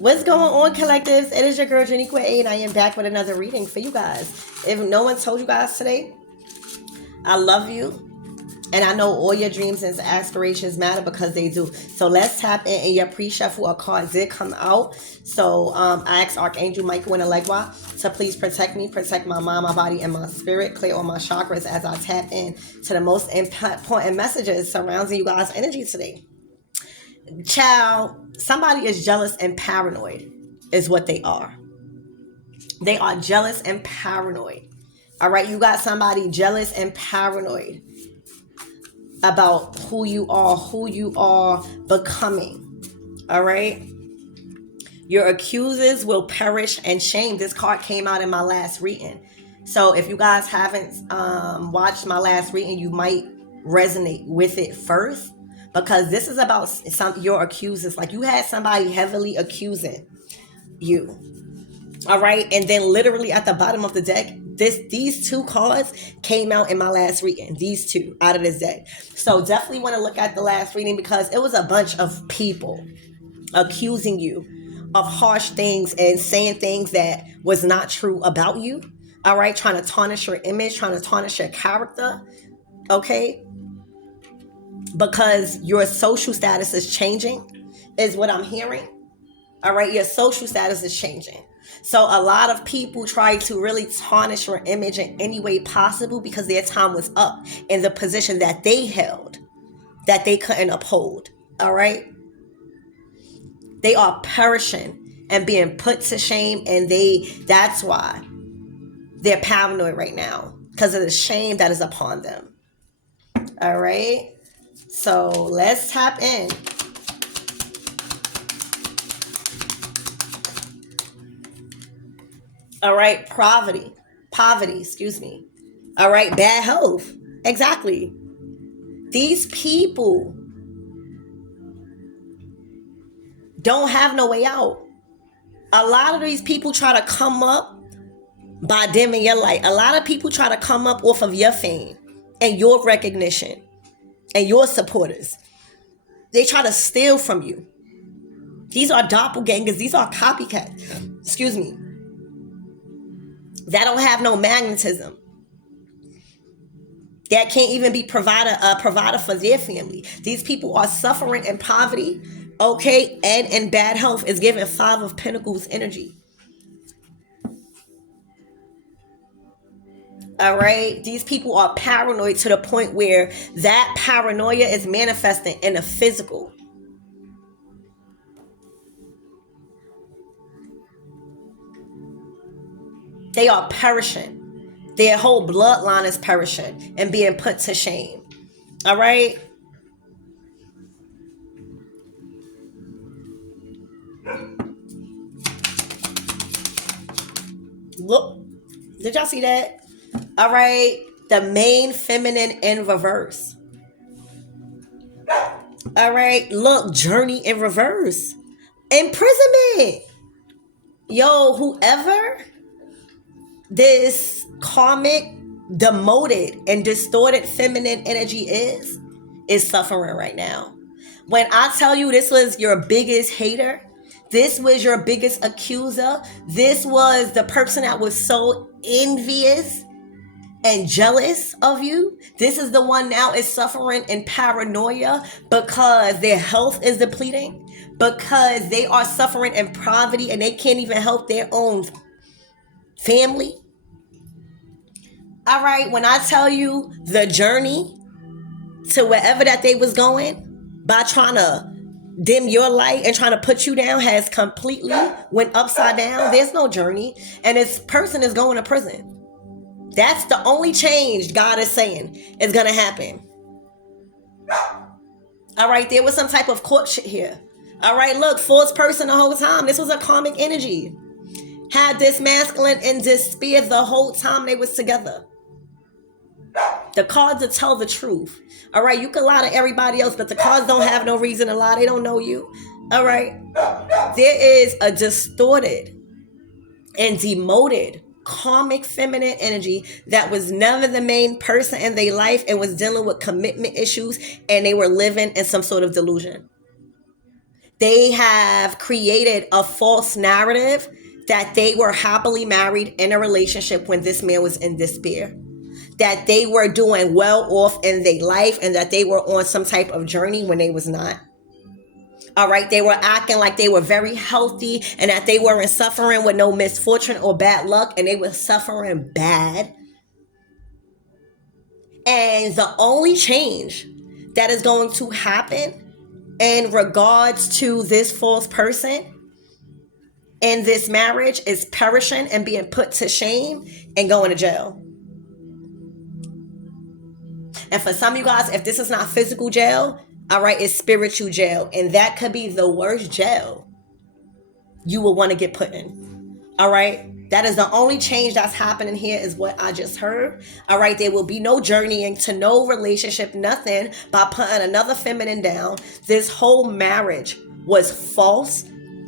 What's going on, collectives? It is your girl, Janiqua A, and I am back with another reading for you guys. If no one told you guys today, I love you. And I know all your dreams and aspirations matter because they do. So let's tap in. And your pre-shuffle cards did come out. So I asked Archangel Michael and Allegra to please protect me, protect my mind, my body, and my spirit. Clear all my chakras as I tap in to the most important messages surrounding you guys' energy today. Child, somebody is jealous and paranoid is what they are. They are jealous and paranoid. All right, you got somebody jealous and paranoid about who you are becoming. All right. Your accusers will perish and shame. This card came out in my last reading. So if you guys haven't watched my last reading, you might resonate with it first, because this is about your accusers. Like, you had somebody heavily accusing you. All right. And then literally at the bottom of the deck, these two cards came out in my last reading. These two out of this deck. So definitely want to look at the last reading, because it was a bunch of people accusing you of harsh things and saying things that was not true about you. All right. Trying to tarnish your image, trying to tarnish your character. Okay. Because your social status is changing, is what I'm hearing. All right. Your social status is changing. So a lot of people try to really tarnish your image in any way possible because their time was up in the position that they held, that they couldn't uphold. All right. They are perishing and being put to shame. And that's why they're paranoid right now, because of the shame that is upon them. All right. So let's tap in. All right, poverty, excuse me. All right, bad health. Exactly. These people don't have no way out. A lot of these people try to come up by dimming your light. A lot of people try to come up off of your fame and your recognition and your supporters. They try to steal from you. These are doppelgangers. These are copycats. Excuse me. That don't have no magnetism. That can't even be a provider for their family. These people are suffering in poverty, okay, and in bad health. Is giving Five of Pentacles energy. All right, these people are paranoid to the point where that paranoia is manifesting in the physical. They are perishing. Their whole bloodline is perishing and being put to shame. All right. Look, did y'all see that? All right. The main feminine in reverse. All right. Look, journey in reverse. Imprisonment. Yo, whoever this karmic, demoted, and distorted feminine energy is suffering right now. When I tell you this was your biggest hater, this was your biggest accuser, this was the person that was so envious and jealous of you, this is the one now is suffering in paranoia because their health is depleting, because they are suffering in poverty and they can't even help their own family. All right, when I tell you the journey to wherever that they was going by trying to dim your light and trying to put you down has completely went upside down. There's no journey, and this person is going to prison. That's the only change God is saying is going to happen. All right, there was some type of court shit here. All right, look, false person the whole time. This was a karmic energy. Had this masculine in despair the whole time they was together. The cards will tell the truth. All right, you can lie to everybody else, but the cards don't have no reason to lie. They don't know you. All right. There is a distorted and demoted karmic feminine energy that was never the main person in their life and was dealing with commitment issues, and they were living in some sort of delusion. They have created a false narrative that they were happily married in a relationship when this man was in despair, that they were doing well off in their life, and that they were on some type of journey when they was not. All right, they were acting like they were very healthy and that they weren't suffering with no misfortune or bad luck, and they were suffering bad. And the only change that is going to happen in regards to this false person in this marriage is perishing and being put to shame and going to jail. And for some of you guys, if this is not physical jail, all right, it's spiritual jail. And that could be the worst jail you will want to get put in. All right. That is the only change that's happening here, is what I just heard. All right. There will be no journeying to no relationship, nothing, by putting another feminine down. This whole marriage was false.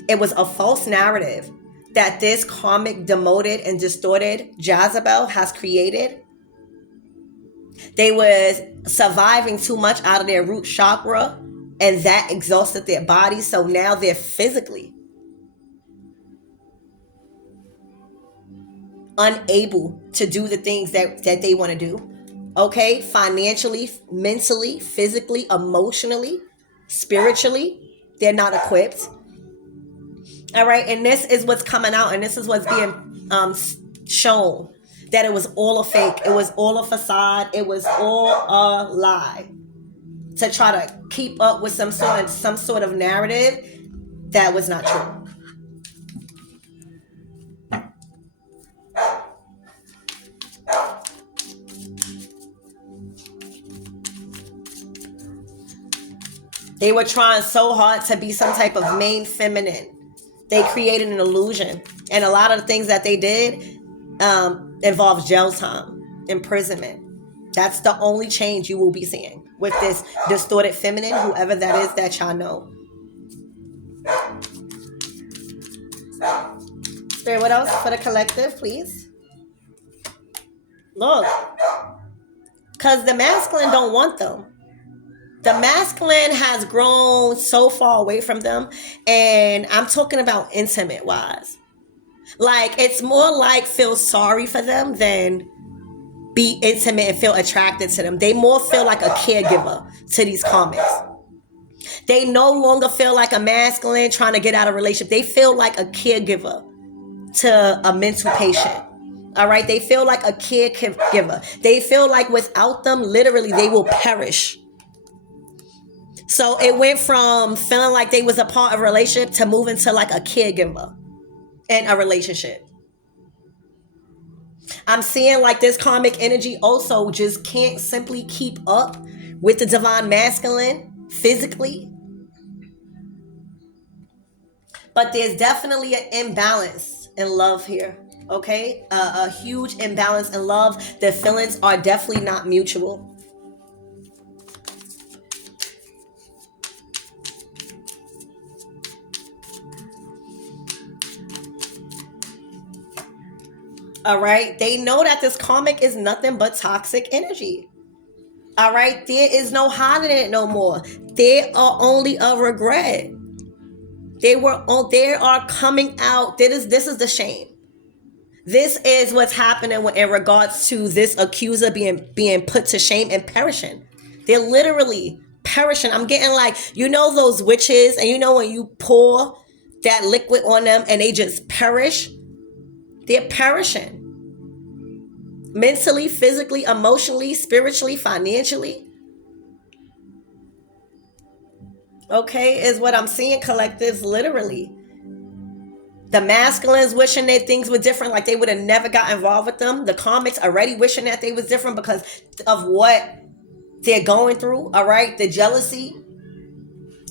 It was a false narrative that this karmic, demoted, and distorted Jezebel has created. They was surviving too much out of their root chakra, and that exhausted their body. So now they're physically unable to do the things that they want to do. Okay, financially, mentally, physically, emotionally, spiritually, they're not equipped. All right, and this is what's coming out, and this is what's being shown, that it was all a fake. It was all a facade. It was all a lie to try to keep up with some sort of narrative that was not true. They were trying so hard to be some type of main feminine. They created an illusion. And a lot of the things that they did involves jail time, imprisonment. That's the only change you will be seeing with this distorted feminine, whoever that is that y'all know. Spirit, what else for the collective, please? Look. Because the masculine don't want them. The masculine has grown so far away from them. And I'm talking about intimate wise. Like, it's more like feel sorry for them than be intimate and feel attracted to them. They more feel like a caregiver to these comics. They no longer feel like a masculine trying to get out of a relationship. They feel like a caregiver to a mental patient. All right? They feel like a caregiver. They feel like without them, literally, they will perish. So it went from feeling like they was a part of a relationship to moving to like a caregiver in a relationship. I'm seeing like this karmic energy also just can't simply keep up with the divine masculine physically. But there's definitely an imbalance in love here. Okay? A huge imbalance in love. The feelings are definitely not mutual. All right. They know that this karmic is nothing but toxic energy. All right. There is no hiding it no more. They are only a regret. They are coming out. This is the shame. This is what's happening in regards to this accuser being put to shame and perishing. They're literally perishing. I'm getting like, you know, those witches, and you know when you pour that liquid on them and they just perish. They're perishing. Mentally, physically, emotionally, spiritually, financially. Okay, is what I'm seeing, collectives, literally. The masculines wishing that things were different, like they would have never got involved with them. The karmics already wishing that they was different because of what they're going through, all right? The jealousy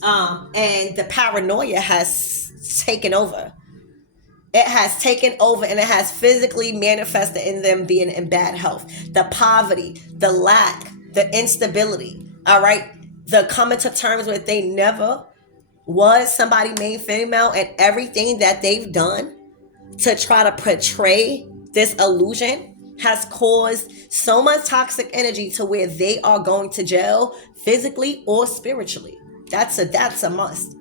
and the paranoia has taken over. It has taken over, and it has physically manifested in them being in bad health. The poverty, the lack, the instability, all right? The coming to terms with they never was somebody main female, and everything that they've done to try to portray this illusion has caused so much toxic energy to where they are going to jail physically or spiritually. That's a must.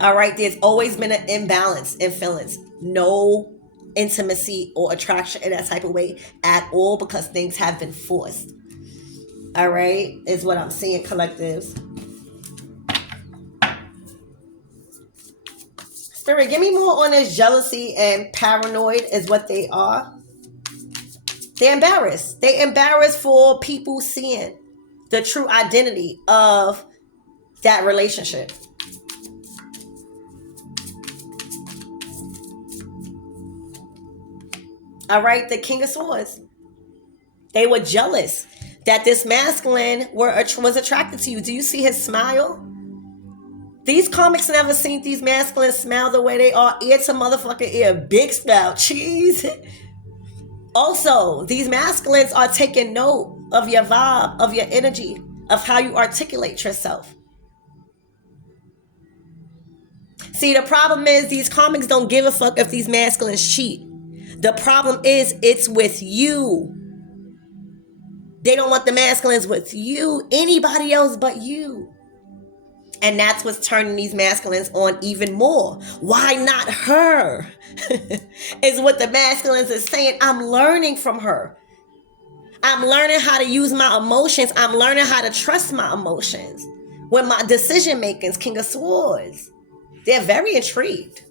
All right, there's always been an imbalance in feelings. No intimacy or attraction in that type of way at all because things have been forced. All right, is what I'm seeing, collectives. Spirit, give me more on this. Jealousy and paranoid is what they are. They're embarrassed. They're embarrassed for people seeing the true identity of that relationship. All right, the King of Swords. They were jealous that this masculine was attracted to you. Do you see his smile? These comics never seen these masculines smile the way they are. Ear to motherfucking ear. Big smile. Cheese. Also, these masculines are taking note of your vibe, of your energy, of how you articulate yourself. See, the problem is these comics don't give a fuck if these masculines cheat. The problem is it's with you. They don't want the masculines with you, anybody else but you. And that's what's turning these masculines on even more. Why not her? Is what the masculines is saying. I'm learning from her. I'm learning how to use my emotions. I'm learning how to trust my emotions. When my decision making's King of Swords. They're very intrigued.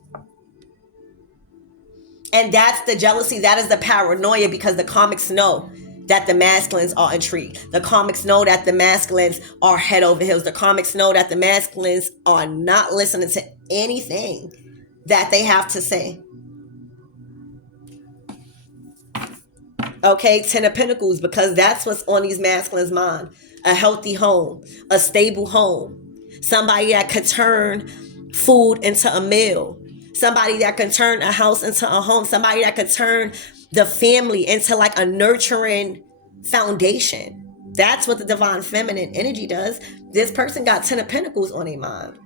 And that's the jealousy. That is the paranoia because the comics know that the masculines are intrigued. The comics know that the masculines are head over heels. The comics know that the masculines are not listening to anything that they have to say. Okay, Ten of Pentacles, because that's what's on these masculines' mind. A healthy home, a stable home, somebody that could turn food into a meal, somebody that can turn a house into a home, somebody that could turn the family into like a nurturing foundation. That's what the divine feminine energy does. This person got 10 of Pentacles on their mind.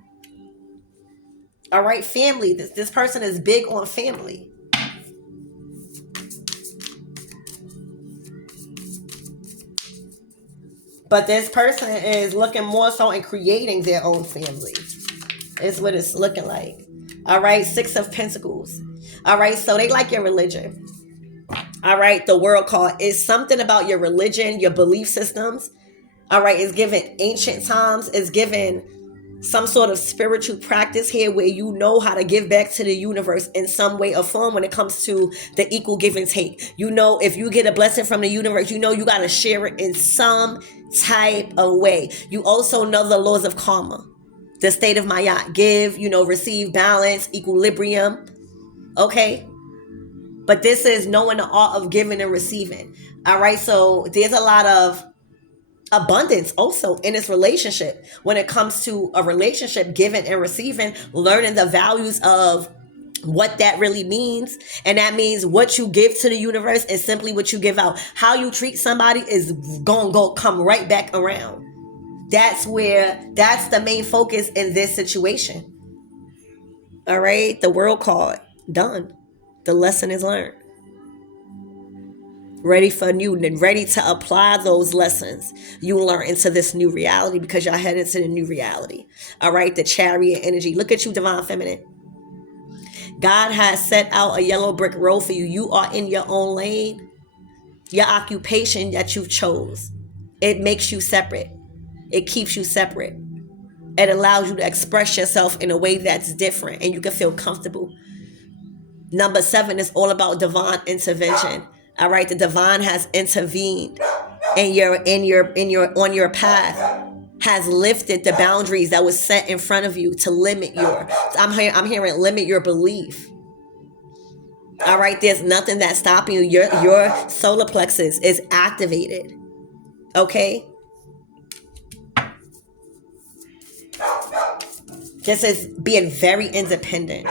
All right, family. This person is big on family. But this person is looking more so in creating their own family. Is what it's looking like. All right, 6 of Pentacles. All right, so they like your religion. All right, the World card is something about your religion, your belief systems. All right, it's given ancient times. It's given some sort of spiritual practice here where you know how to give back to the universe in some way or form when it comes to the equal give and take. You know, if you get a blessing from the universe, you know you got to share it in some type of way. You also know the laws of karma, the state of Maya. Give, receive, balance, equilibrium. Okay? But this is knowing the art of giving and receiving. All right, so there's a lot of abundance also in this relationship when it comes to a relationship, giving and receiving, learning the values of what that really means. And that means what you give to the universe is simply what you give out. How you treat somebody is gonna come right back around. That's the main focus in this situation. All right, the World card, done. The lesson is learned. Ready for new and ready to apply those lessons you learn into this new reality because y'all headed to the new reality. All right, the Chariot energy. Look at you, divine feminine. God has set out a yellow brick road for you. You are in your own lane. Your occupation that you chose. It makes you separate. It keeps you separate. It allows you to express yourself in a way that's different and you can feel comfortable. Number 7 is all about divine intervention. All right, the divine has intervened and on your path, has lifted the boundaries that was set in front of you to limit I'm hearing limit your belief. All right, there's nothing that's stopping you. Your solar plexus is activated. Okay? This is being very independent.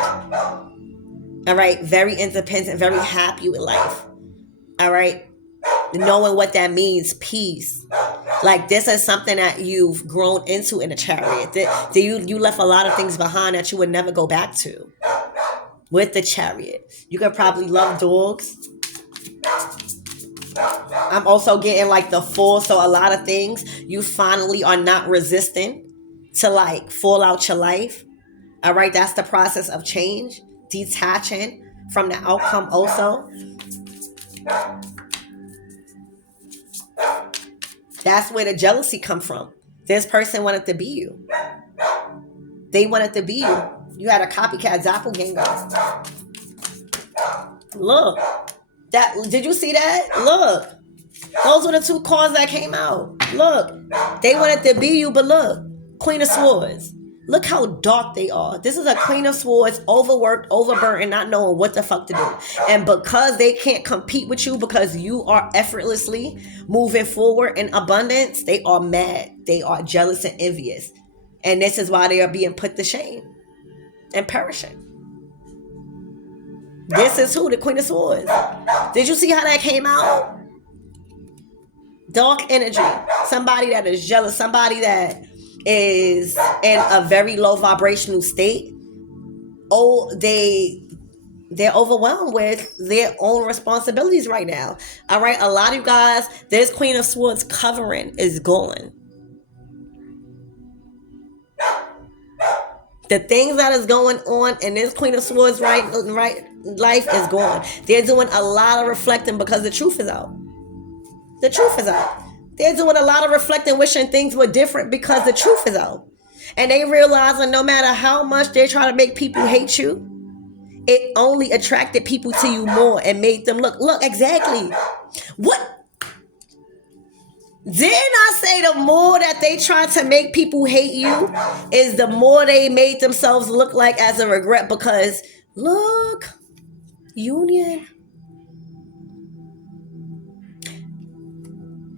All right, very independent, very happy with life. All right, knowing what that means, peace. Like this is something that you've grown into in a Chariot. That you left a lot of things behind that you would never go back to. With the Chariot, you could probably love dogs. I'm also getting like the Fool, so a lot of things you finally are not resisting to like fall out your life. All right, that's the process of change, detaching from the outcome also. That's where the jealousy come from. This person wanted to be you. They wanted to be you. You had a copycat doppelganger. Look. Did you see that? Look. Those were the two cards that came out. Look. They wanted to be you, but look. Queen of Swords. Look how dark they are. This is a Queen of Swords, overworked, overburdened, not knowing what the fuck to do. And because they can't compete with you because you are effortlessly moving forward in abundance, they are mad. They are jealous and envious. And this is why they are being put to shame and perishing. This is who? The Queen of Swords. Did you see how that came out? Dark energy. Somebody that is jealous. Somebody that is in a very low vibrational state. Oh, they're overwhelmed with their own responsibilities right now. All right, a lot of you guys, this Queen of Swords covering is gone. The things that is going on in this Queen of Swords right life is gone. They're doing a lot of reflecting because the truth is out. The truth is out. They're doing a lot of reflecting, wishing things were different because the truth is out. And they realize that no matter how much they try to make people hate you, it only attracted people to you more and made them look exactly. What? Didn't I say the more that they try to make people hate you is the more they made themselves look like as a regret because look, union.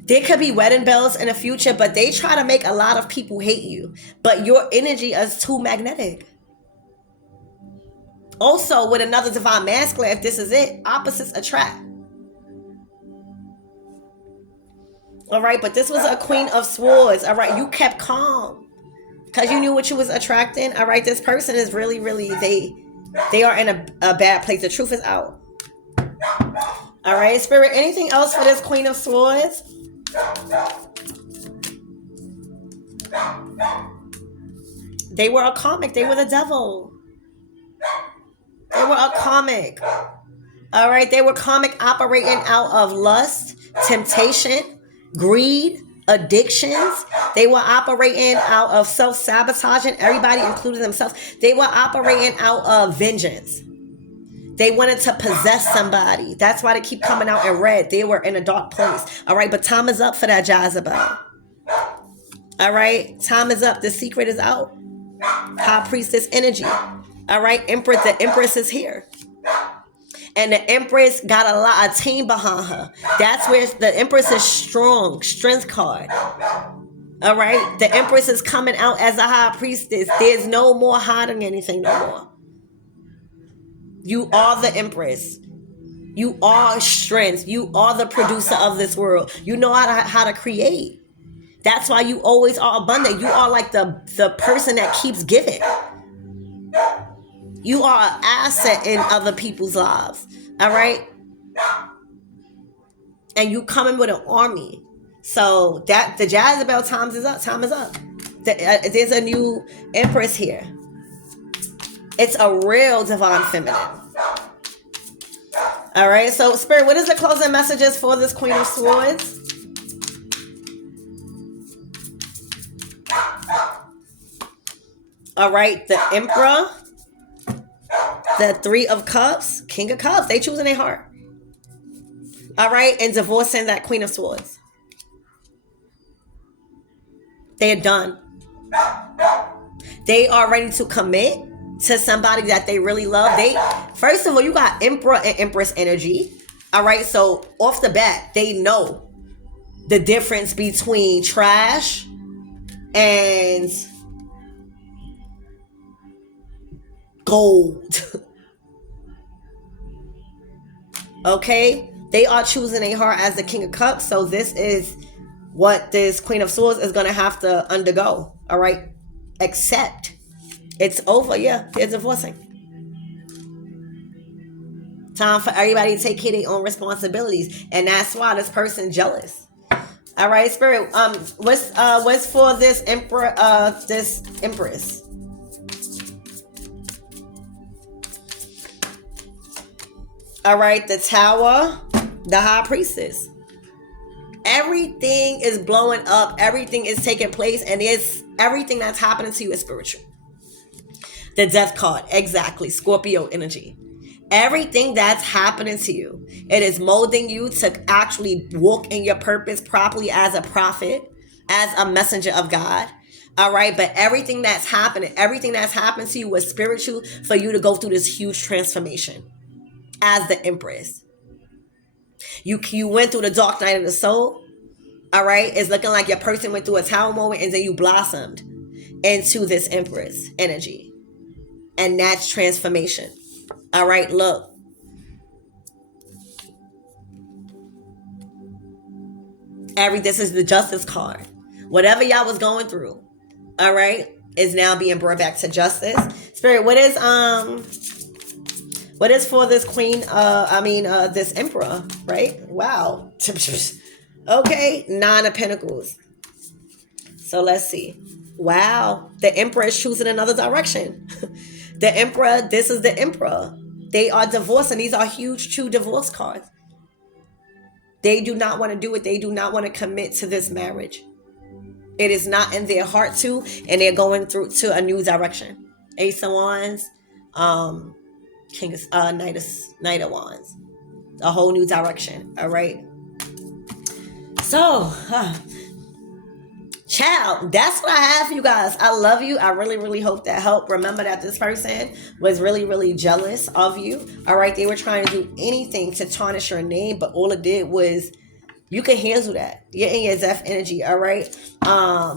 There could be wedding bells in the future, but they try to make a lot of people hate you. But your energy is too magnetic. Also, with another divine masculine, if this is it, opposites attract. All right, but this was a Queen of Swords. All right, you kept calm because you knew what you was attracting. All right, this person is really, they are in a bad place. The truth is out. All right, Spirit, anything else for this Queen of Swords? They were a comic. They were the devil. They were a comic. All right, they were comic operating out of lust, temptation, greed, addictions. They were operating out of self-sabotaging, everybody including themselves. They were operating out of vengeance. They wanted to possess somebody. That's why they keep coming out in red. They were in a dark place. All right, but time is up for that Jezebel. All right, time is up. The secret is out. High Priestess energy. All right, Empress. The Empress is here. And the Empress got a team behind her. That's where the Empress is strong, strength card. All right, the Empress is coming out as a High Priestess. There's no more hiding anything no more. You are the Empress. You are strength. You are the producer of this world. You know how to create. That's why you always are abundant. You are like the person that keeps giving. You are an asset in other people's lives. All right? And you coming with an army. So that the Jezebel time is up. Time is up. There's a new Empress here. It's a real divine feminine. All right. So Spirit, what is the closing messages for this Queen of Swords? All right. The Emperor. The Three of Cups. King of Cups. They choosing their heart. All right. And divorcing that Queen of Swords. They're done. They are ready to commit to somebody that they really love. First of all, you got Emperor and Empress energy. All right. So off the bat, they know the difference between trash and gold. Okay. They are choosing a heart as the King of Cups. So this is what this Queen of Swords is going to have to undergo. All right. Accept. It's over. Yeah. They're divorcing. Time for everybody to take care of their own responsibilities. And that's why this person's jealous. All right, Spirit. What's for this Emperor, this Empress? All right, the Tower, the High Priestess. Everything is blowing up. Everything is taking place, and it's everything that's happening to you is spiritual. The Death card, exactly. Scorpio energy. Everything that's happening to you, it is molding you to actually walk in your purpose properly as a prophet, as a messenger of God. All right, but everything that's happened to you was spiritual for you to go through this huge transformation as the Empress. You went through the dark night of the soul. All right, it's looking like your person went through a tower moment and then you blossomed into this Empress energy, and that's transformation. All right, look. This is the Justice card. Whatever y'all was going through, all right, is now being brought back to justice. Spirit, what is for this queen? This emperor, right? Wow. Okay, 9 of Pentacles. So let's see. Wow, the emperor is choosing another direction. The emperor, this is the emperor. They are divorcing. These are huge 2 divorce cards. They do not want to do it. They do not want to commit to this marriage. It is not in their heart to, and they're going through to a new direction. Ace of Wands, King of Knight of Wands, a whole new direction. All right. So, child, that's what I have for you guys. I love you. I really, really hope that helped. Remember that this person was really, really jealous of you. All right. They were trying to do anything to tarnish your name, but all it did was, you can handle that. You're in your death energy. All right.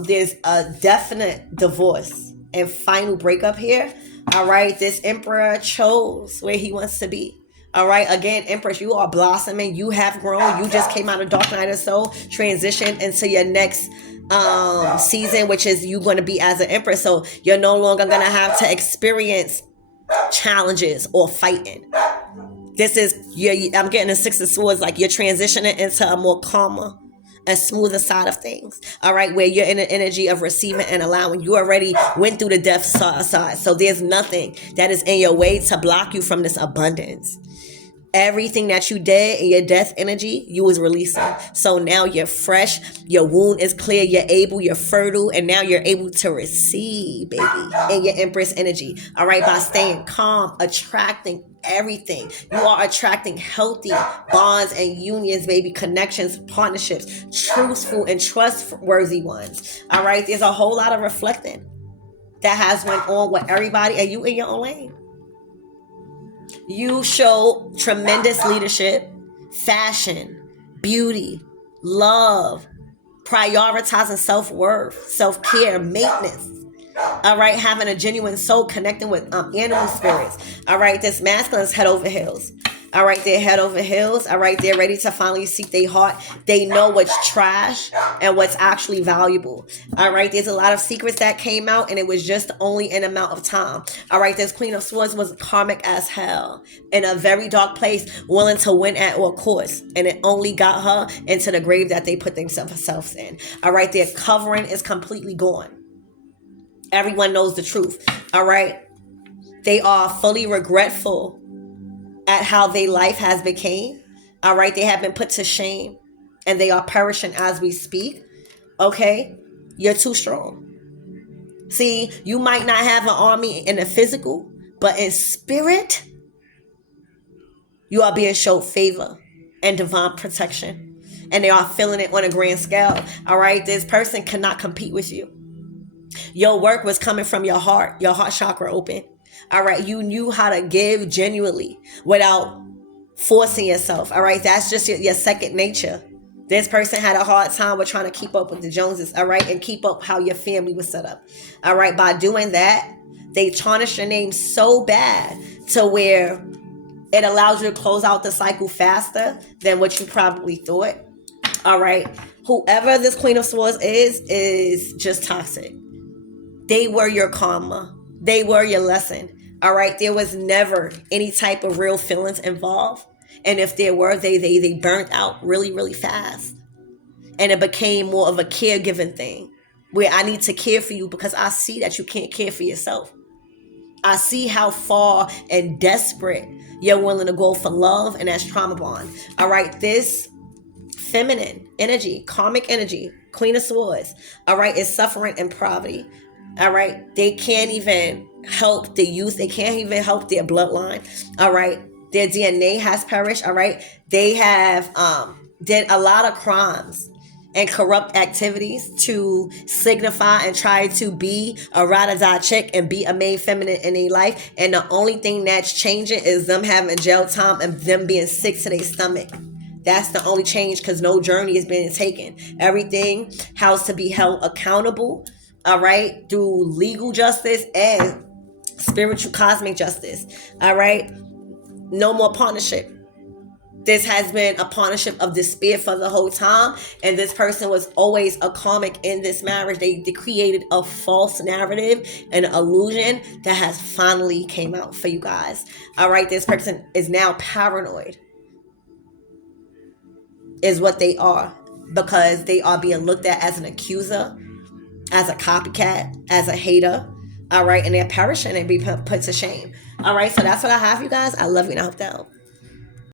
There's a definite divorce and final breakup here. All right. This emperor chose where he wants to be. All right. Again, Empress, you are blossoming. You have grown. You just came out of Dark Night of Soul, transitioned into your next season, which is you going to be as an Empress. So you're no longer going to have to experience challenges or fighting. This is I'm getting a 6 of Swords, like you're transitioning into a more calmer and smoother side of things. All right, where you're in the energy of receiving and allowing. You already went through the death side, so there's nothing that is in your way to block you from this abundance. Everything that you did in your death energy, you was releasing. So now you're fresh, your wound is clear, you're fertile, and now you're able to receive, baby, in your Empress energy. All right, by staying calm, attracting everything. You are attracting healthy bonds and unions, baby, connections, partnerships, truthful and trustworthy ones. All right, there's a whole lot of reflecting that has went on with everybody, and you in your own lane. You show tremendous leadership, fashion, beauty, love, prioritizing self-worth, self-care, maintenance. All right, having a genuine soul, connecting with animal spirits. All right, this masculine is head over heels. All right, they're head over heels. All right, they're ready to finally seek their heart. They know what's trash and what's actually valuable. All right, there's a lot of secrets that came out, and it was just only an amount of time. All right, this Queen of Swords was karmic as hell, in a very dark place, willing to win at all costs, and it only got her into the grave that they put themselves in. All right, their covering is completely gone. Everyone knows the truth. All right, they are fully regretful at how their life has became. All right, they have been put to shame, and they are perishing as we speak. Okay, you're too strong. See, you might not have an army in the physical, but in spirit, you are being showed favor and divine protection, and they are feeling it on a grand scale. All right, this person cannot compete with you. Your work was coming from your heart chakra open. All right, you knew how to give genuinely without forcing yourself. All right, that's just your second nature. This person had a hard time with trying to keep up with the Joneses, all right, and keep up how your family was set up. All right, by doing that, they tarnish your name so bad to where it allows you to close out the cycle faster than what you probably thought. All right, whoever this Queen of Swords is just toxic. They were your karma. They were your lesson. All right. There was never any type of real feelings involved. And if there were, they burnt out really, really fast. And it became more of a caregiving thing where I need to care for you because I see that you can't care for yourself. I see how far and desperate You're willing to go for love, and that's trauma bond. All right, this feminine energy, karmic energy, Queen of Swords, all right, is suffering and poverty. All right, they can't even help the youth, they can't even help their bloodline. All right, their DNA has perished. All right, they have did a lot of crimes and corrupt activities to signify and try to be a ride or die chick and be a main feminine in their life. And the only thing that's changing is them having jail time and them being sick to their stomach. That's the only change, because no journey is being taken. Everything has to be held accountable, all right, through legal justice and spiritual cosmic justice. All right, no more partnership. This has been a partnership of despair for the whole time, and this person was always a karmic in this marriage. They created a false narrative and an illusion that has finally came out for you guys. All right, this person is now paranoid, is what they are, because they are being looked at as an accuser, as a copycat, as a hater. All right, and they're perishing and be put to shame. All right, so that's what I have, you guys. I love you, and I hope that helped.